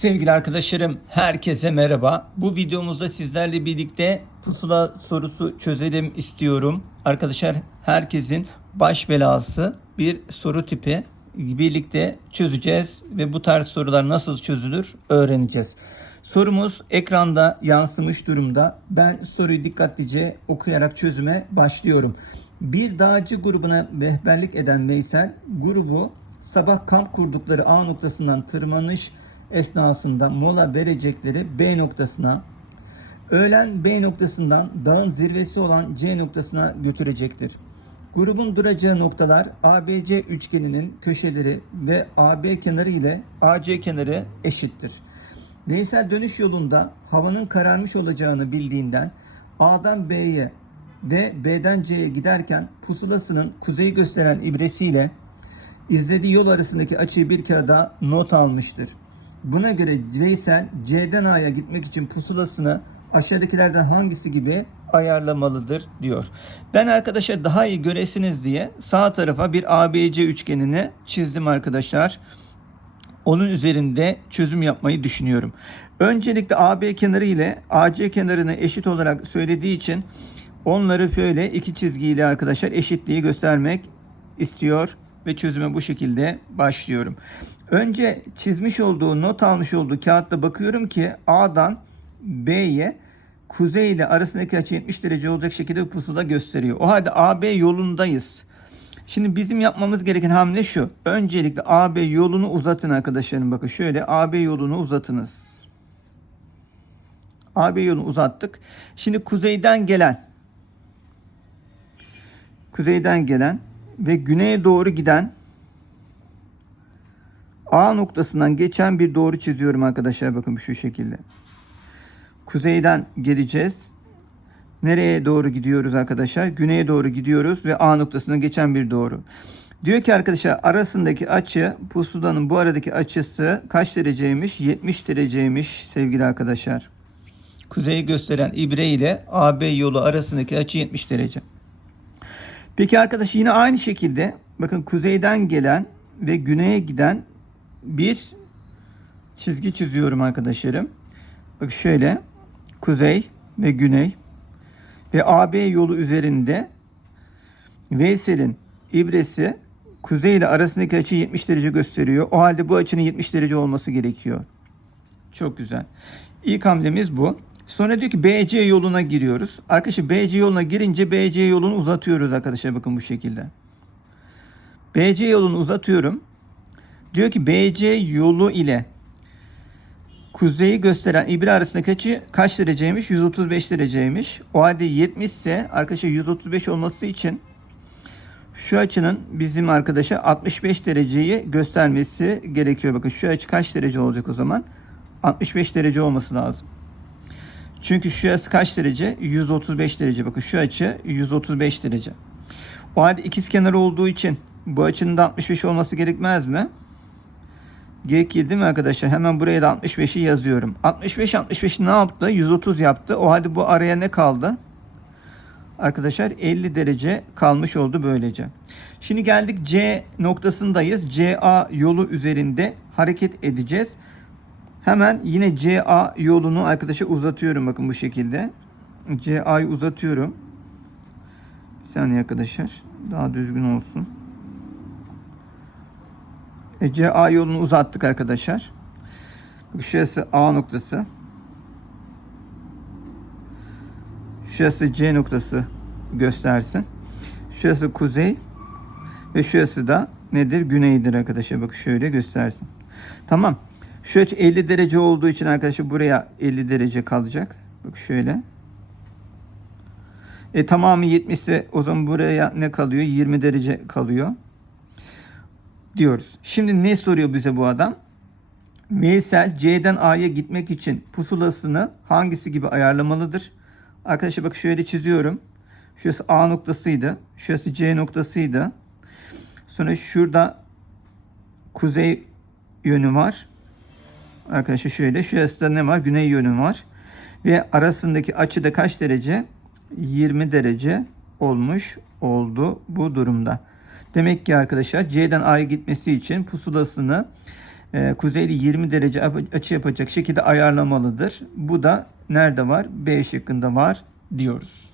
Sevgili arkadaşlarım, herkese merhaba. Bu videomuzda sizlerle birlikte pusula sorusu çözelim istiyorum. Arkadaşlar, herkesin baş belası bir soru tipi. Birlikte çözeceğiz ve bu tarz sorular nasıl çözülür öğreneceğiz. Sorumuz ekranda yansımış durumda. Ben soruyu dikkatlice okuyarak çözüme başlıyorum. Bir dağcı grubuna rehberlik eden Veysel, grubu sabah kamp kurdukları A noktasından tırmanış esnasında mola verecekleri B noktasına, öğlen B noktasından dağın zirvesi olan C noktasına götürecektir. Grubun duracağı noktalar ABC üçgeninin köşeleri ve AB kenarı ile AC kenarı eşittir. Veysel dönüş yolunda havanın kararmış olacağını bildiğinden A'dan B'ye ve B'den C'ye giderken pusulasının kuzeyi gösteren ibresiyle izlediği yol arasındaki açıyı bir kere daha not almıştır. Buna göre Veysel C'den A'ya gitmek için pusulasını aşağıdakilerden hangisi gibi ayarlamalıdır diyor. Ben arkadaşlar daha iyi göresiniz diye sağ tarafa bir ABC üçgenini çizdim arkadaşlar. Onun üzerinde çözüm yapmayı düşünüyorum. Öncelikle AB kenarı ile AC kenarını eşit olarak söylediği için onları böyle iki çizgiyle arkadaşlar eşitliği göstermek istiyor ve çözüme bu şekilde başlıyorum. Önce çizmiş olduğu, not almış olduğu kağıtta bakıyorum ki A'dan B'ye kuzey ile arasındaki açı 70 derece olacak şekilde bir pusula gösteriyor. O halde AB yolundayız. Şimdi bizim yapmamız gereken hamle şu. Öncelikle AB yolunu uzatın arkadaşlarım. Bakın şöyle AB yolunu uzatınız. AB yolunu uzattık. Şimdi kuzeyden gelen kuzeyden gelen ve güneye doğru giden A noktasından geçen bir doğru çiziyorum arkadaşlar. Bakın şu şekilde. Kuzeyden geleceğiz. Nereye doğru gidiyoruz arkadaşlar? Güneye doğru gidiyoruz ve A noktasına geçen bir doğru. Diyor ki arkadaşlar arasındaki açı pusulanın bu aradaki açısı kaç dereceymiş? 70 dereceymiş sevgili arkadaşlar. Kuzeyi gösteren ibre ile AB yolu arasındaki açı 70 derece. Peki arkadaş yine aynı şekilde bakın kuzeyden gelen ve güneye giden bir çizgi çiziyorum arkadaşlarım. Bak şöyle kuzey ve güney ve AB yolu üzerinde Veysel'in ibresi kuzey ile arasındaki açı 70 derece gösteriyor. O halde bu açının 70 derece olması gerekiyor. Çok güzel. İlk hamlemiz bu. Sonra diyor ki BC yoluna giriyoruz. Arkadaşlar BC yoluna girince BC yolunu uzatıyoruz arkadaşlar bakın bu şekilde. BC yolunu uzatıyorum. Diyor ki BC yolu ile kuzeyi gösteren ibre arasındaki açı kaç dereceymiş? 135 dereceymiş. O halde 70 ise arkadaşlar 135 olması için şu açının bizim arkadaşa 65 dereceyi göstermesi gerekiyor. Bakın şu açı kaç derece olacak o zaman? 65 derece olması lazım. Çünkü şurası kaç derece? 135 derece. Bakın şu açı 135 derece. O halde ikiz kenar olduğu için bu açının da 65 olması gerekmez mi? Gerekir değil mi arkadaşlar? Hemen buraya da 65'i yazıyorum. 65 65 ne yaptı? 130 yaptı. O halde bu araya ne kaldı? Arkadaşlar 50 derece kalmış oldu böylece. Şimdi geldik C noktasındayız. CA yolu üzerinde hareket edeceğiz. Hemen yine CA yolunu arkadaşa uzatıyorum bakın bu şekilde. CA'yı uzatıyorum. Bir saniye arkadaşlar. Daha düzgün olsun. E, CA yolunu uzattık arkadaşlar. Şurası A noktası. Şurası C noktası göstersin. Şurası kuzey ve şurası da nedir? Güneydir arkadaşlar. Bak şöyle göstersin. Tamam. Şu açı 50 derece olduğu için arkadaşlar buraya 50 derece kalacak. Bak şöyle. E tamamı 70 ise o zaman buraya ne kalıyor? 20 derece kalıyor. Diyoruz. Şimdi ne soruyor bize bu adam? Veysel C'den A'ya gitmek için pusulasını hangisi gibi ayarlamalıdır? Arkadaşlar bak şöyle çiziyorum. Şurası A noktasıydı. Şurası C noktasıydı. Sonra şurada kuzey yönü var. Arkadaşlar şöyle. Şurası da ne var? Güney yönü var. Ve arasındaki açı da kaç derece? 20 derece olmuş oldu bu durumda. Demek ki arkadaşlar C'den A'ya gitmesi için pusulasını e, kuzeyli 20 derece açı yapacak şekilde ayarlamalıdır. Bu da nerede var? B şıkkında var diyoruz.